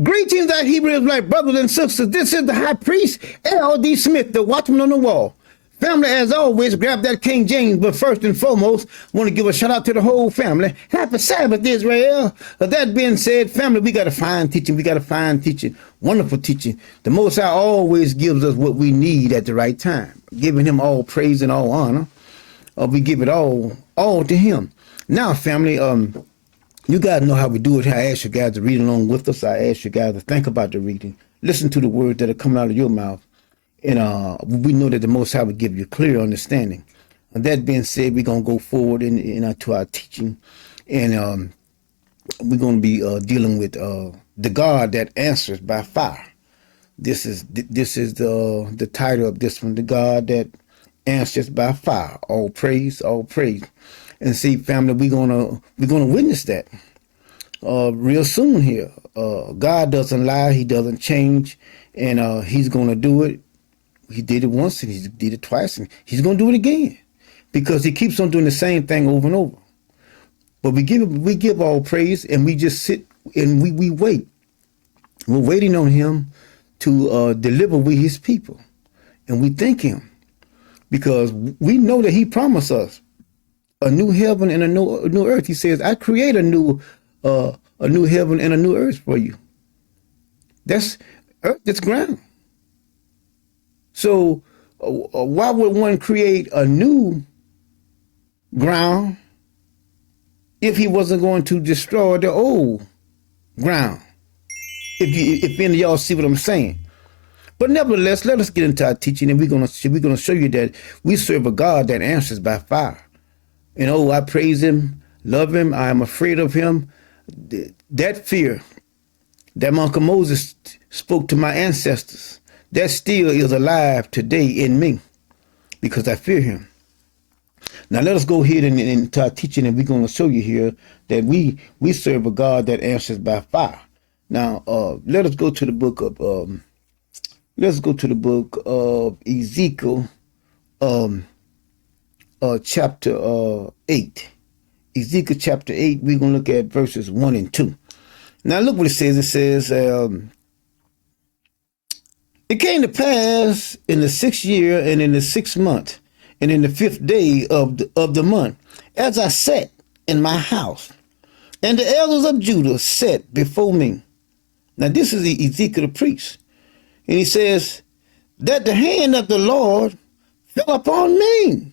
Greetings, our Hebrew Israelite brothers and sisters. This is the high priest, L.D. Smith, the watchman on the wall. Family, as always, grab that King James, but first and foremost, want to give a shout out to the whole family. Happy Sabbath, Israel. That being said, family, we got to find teaching. We got to find teaching. Wonderful teaching. The Most High always gives us what we need at the right time. Giving him all praise and all honor. We give it all to him. Now, family, you guys know how we do it. I ask you guys to read along with us. I ask you guys to think about the reading. Listen to the words that are coming out of your mouth. And we know that the Most High will give you clear understanding. And that being said, we're going to go forward into our teaching. And we're going to be dealing with the God that answers by fire. This is the title of this one, the God that answers by fire. All praise, all praise. And see, family, we're gonna witness that real soon here. God doesn't lie, he doesn't change, and he's gonna do it. He did it once and he did it twice, and he's gonna do it again. Because he keeps on doing the same thing over and over. But we give all praise, and we just sit and we wait. We're waiting on him to deliver with his people. And we thank him. Because we know that he promised us a new heaven and a new earth. He says, I create a new heaven and a new earth for you. That's earth, that's ground. So why would one create a new ground if he wasn't going to destroy the old ground? If any of y'all see what I'm saying. But nevertheless, let us get into our teaching, and we're gonna show you that we serve a God that answers by fire. And I praise him, love him, I am afraid of him. That fear that Uncle Moses spoke to my ancestors, that still is alive today in me because I fear him. Now let us go ahead and into our teaching, and we're going to show you here that we serve a God that answers by fire. Now let us go to the book of Ezekiel, chapter 8. Ezekiel chapter 8, we're going to look at verses 1 and 2. Now look what it says. It says, it came to pass in the 6th year and in the 6th month and in the 5th day of the month, as I sat in my house, and the elders of Judah sat before me. Now this is Ezekiel the priest. And he says, that the hand of the Lord fell upon me.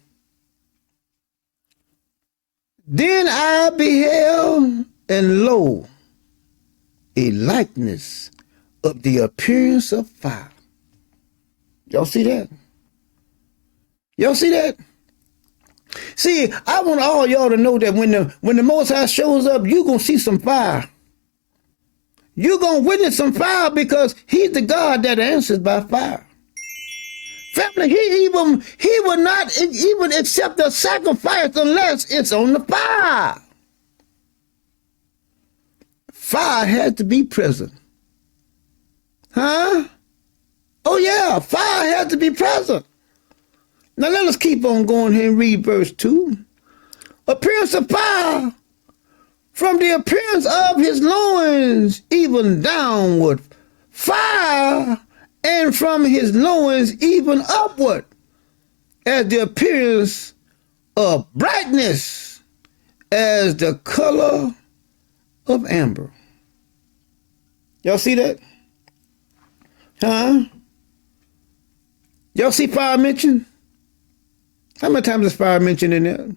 Then I beheld, and lo, a likeness of the appearance of fire. Y'all see that? Y'all see that? See, I want all y'all to know that when the Most High shows up, you're going to see some fire. You're going to witness some fire because he's the God that answers by fire. Family, he will not even accept a sacrifice unless it's on the fire. Fire has to be present. Huh? Oh yeah, fire has to be present. Now let us keep on going here and read verse 2. Appearance of fire, from the appearance of his loins, even downward. Fire, and from his loins, even upward, as the appearance of brightness, as the color of amber. Y'all see that? Huh? Y'all see fire mentioned? How many times is fire mentioned in there?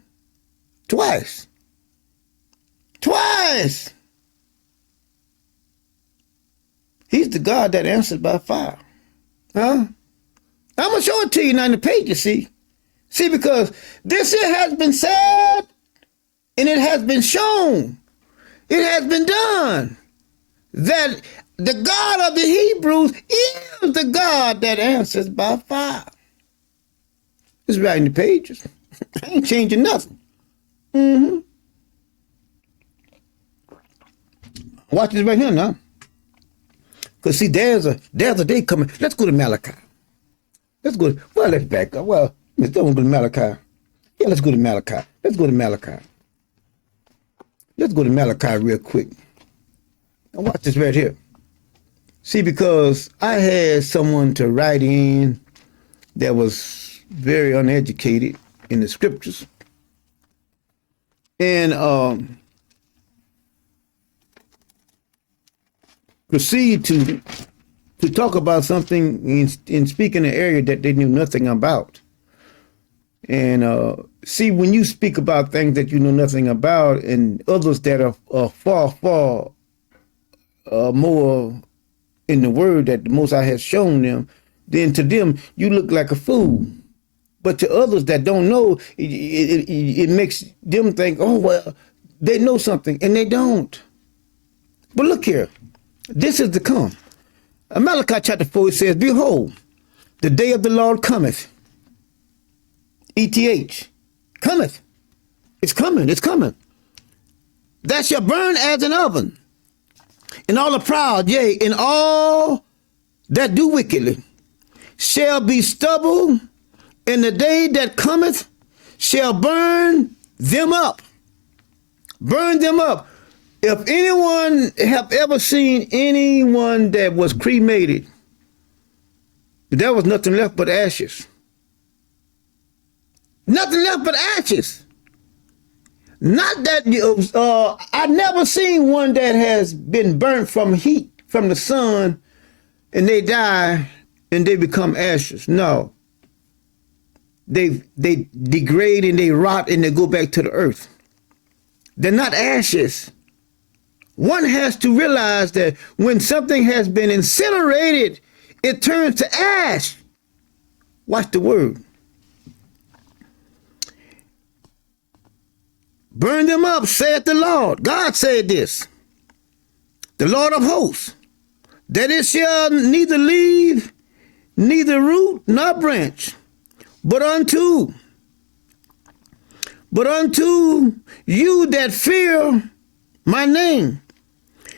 Twice. Twice. He's the God that answers by fire. Huh? I'm going to show it to you now in the page, you see. See, because this here has been said, and it has been shown. It has been done. That the God of the Hebrews is the God that answers by fire. It's right in the pages. I ain't changing nothing. Watch this right here now. Because see, there's a day coming. Let's go to Malachi. Let's back up. Well, let's go to Malachi. Yeah, let's go to Malachi. Let's go to Malachi. Let's go to Malachi real quick. Now watch this right here. See, because I had someone to write in that was very uneducated in the scriptures, and proceed to talk about something in speaking an area that they knew nothing about. And see, when you speak about things that you know nothing about, and others that are far, far more in the word that the Most High has shown them, then to them you look like a fool. But to others that don't know, it makes them think, oh, well, they know something, and they don't. But look here, this is to come. Malachi chapter 4, it says, behold, the day of the Lord cometh. ETH, cometh. It's coming, it's coming. That shall burn as an oven. And all the proud, yea, and all that do wickedly, shall be stubble, and the day that cometh shall burn them up. Burn them up. If anyone have ever seen anyone that was cremated, there was nothing left but ashes. Nothing left but ashes. Not that I've never seen one that has been burnt from heat from the sun and they die and they become ashes. No. They degrade and they rot and they go back to the earth. They're not ashes. One has to realize that when something has been incinerated, it turns to ash. Watch the word. Burn them up, saith the Lord. God said this, the Lord of hosts, that it shall neither leave, neither root nor branch, but unto you that fear my name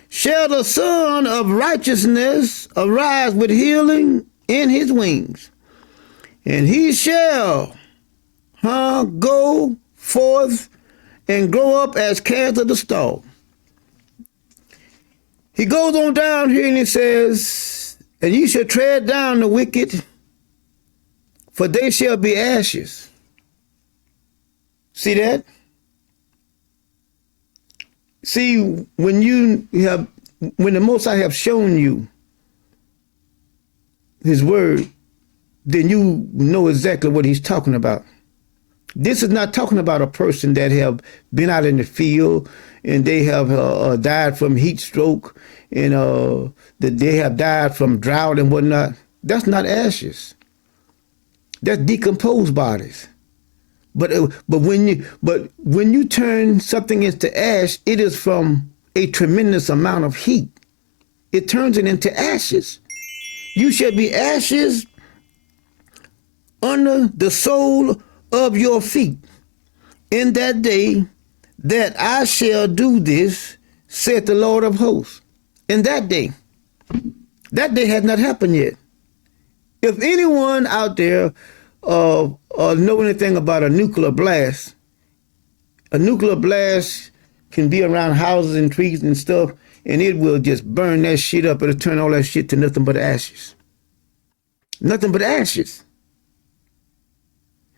shall the Son of righteousness arise with healing in his wings, and he shall go forth and grow up as calves of the stall. He goes on down here and he says, and you shall tread down the wicked, for they shall be ashes. See that? See, when the Most High have shown you his word, then you know exactly what he's talking about. This is not talking about a person that have been out in the field and they have died from heat stroke and that they have died from drought and whatnot. That's not ashes. That's decomposed bodies. But when you turn something into ash, it is from a tremendous amount of heat. It turns it into ashes. You shall be ashes under the sole of your feet. In that day that I shall do this, saith the Lord of hosts. In that day has not happened yet. If anyone out there know anything about a nuclear blast can be around houses and trees and stuff, and it will just burn that shit up. It'll turn all that shit to nothing but ashes. Nothing but ashes.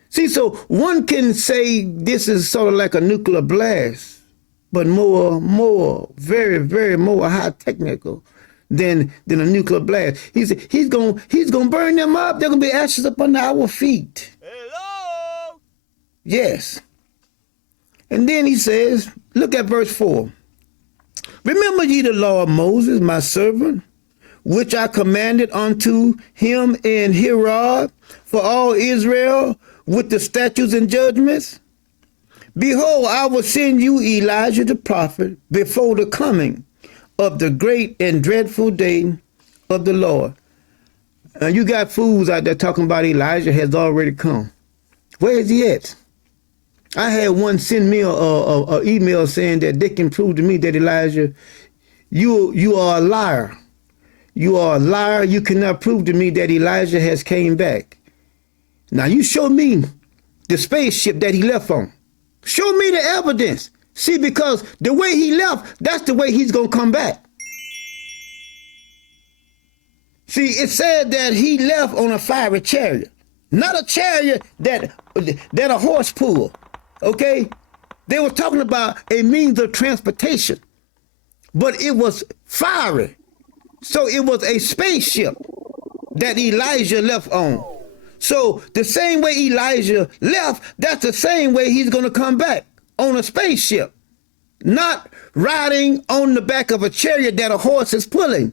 See, so one can say this is sort of like a nuclear blast, but more, very, very more high technical than a nuclear blast. He said he's gonna burn them up. They're gonna be ashes up under our feet. Hello. Yes. And then he says, look at verse 4. Remember ye the law of Moses, my servant, which I commanded unto him in Horeb for all Israel, with the statutes and judgments? Behold, I will send you Elijah the prophet before the coming of the great and dreadful day of the Lord. And you got fools out there talking about Elijah has already come. Where is he at? I had one send me a email saying that they can prove to me that Elijah, you are a liar. You are a liar. You cannot prove to me that Elijah has came back. Now you show me the spaceship that he left on. Show me the evidence. See, because the way he left, that's the way he's going to come back. See, it said that he left on a fiery chariot, not a chariot that a horse pulled. Okay, they were talking about a means of transportation, but it was fiery. So it was a spaceship that Elijah left on. So the same way Elijah left, that's the same way he's going to come back, on a spaceship, not riding on the back of a chariot that a horse is pulling.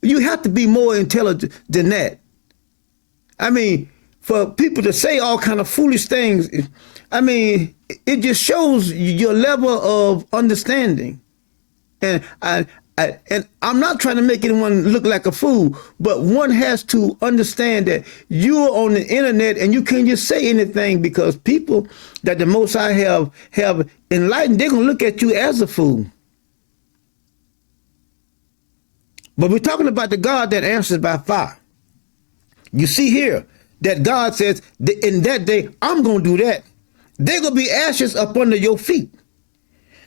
You have to be more intelligent than that. I mean, for people to say all kind of foolish things, I mean, it just shows your level of understanding. And I'm not trying to make anyone look like a fool, but one has to understand that you're on the internet and you can't just say anything, because people that the Most High have enlightened, they're going to look at you as a fool. But we're talking about the God that answers by fire. You see here that God says, in that day, I'm going to do that. They're going to be ashes up under your feet.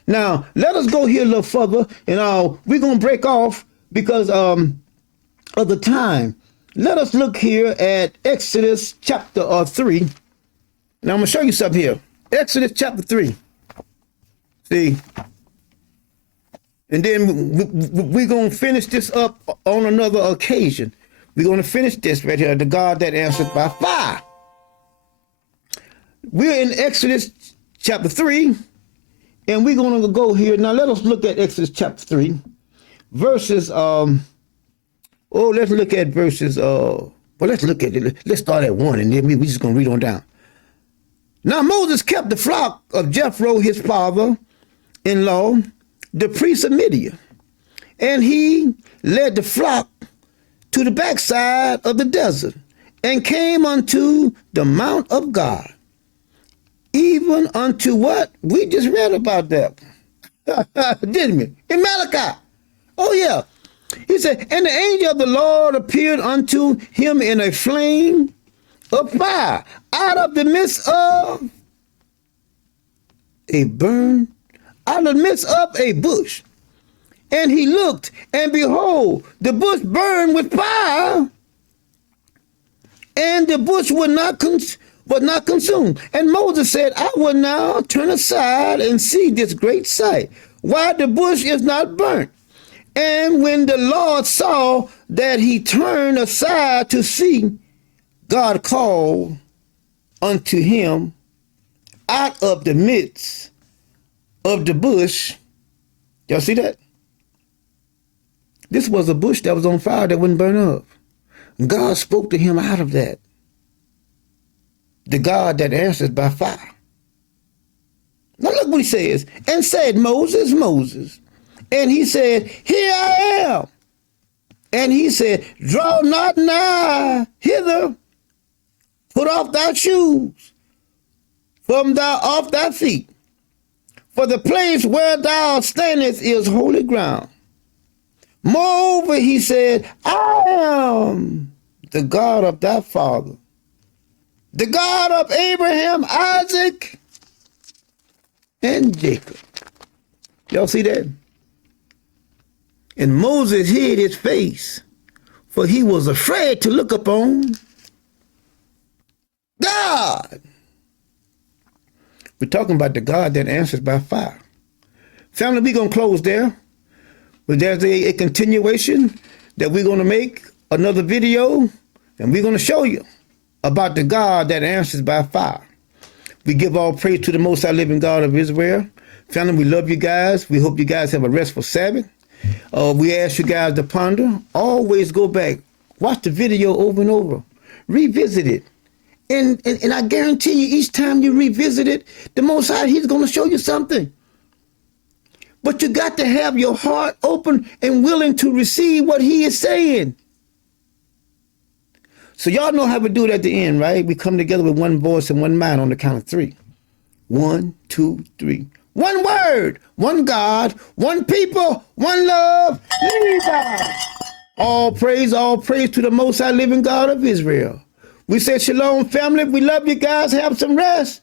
Now, let us go here a little further, and we're going to break off because of the time. Let us look here at Exodus chapter 3. Now, I'm going to show you something here. Exodus chapter 3. See? And then we're going to finish this up on another occasion. We're going to finish this right here, the God that answers by fire. We're in Exodus chapter 3. And we're going to go here. Now, let us look at Exodus chapter 3, verses, let's look at verses, let's look at it. Let's start at 1, and then we're just going to read on down. Now, Moses kept the flock of Jethro, his father-in-law, the priest of Midian, and he led the flock to the backside of the desert and came unto the mount of God. Even unto what? We just read about that. Didn't we? In Malachi. Oh, yeah. He said, and the angel of the Lord appeared unto him in a flame of fire out of the midst of a bush. And he looked, and behold, the bush burned with fire, and the bush would not consumed. And Moses said, I will now turn aside and see this great sight, why the bush is not burnt. And when the Lord saw that he turned aside to see, God called unto him out of the midst of the bush. Y'all see that? This was a bush that was on fire that wouldn't burn up. God spoke to him out of that. The God that answers by fire. Now look what he says. And said, Moses, Moses. And he said, here I am. And he said, draw not nigh hither. Put off thy shoes off thy feet. For the place where thou standest is holy ground. Moreover, he said, I am the God of thy father, the God of Abraham, Isaac, and Jacob. Y'all see that? And Moses hid his face, for he was afraid to look upon God. We're talking about the God that answers by fire. Family, we're going to close there. But there's a continuation that we're going to make another video, and we're going to show you about the God that answers by fire. We give all praise to the Most High living God of Israel. Family, we love you guys. We hope you guys have a restful Sabbath. We ask you guys to ponder. Always go back. Watch the video over and over. Revisit it. And I guarantee you, each time you revisit it, the Most High, he's going to show you something. But you got to have your heart open and willing to receive what he is saying. So y'all know how we do it at the end, right? We come together with one voice and one mind on the count of 3. 1, 2, 3. One word, one God, one people, one love. Levi. All praise to the Most High living God of Israel. We say shalom, family. We love you guys. Have some rest.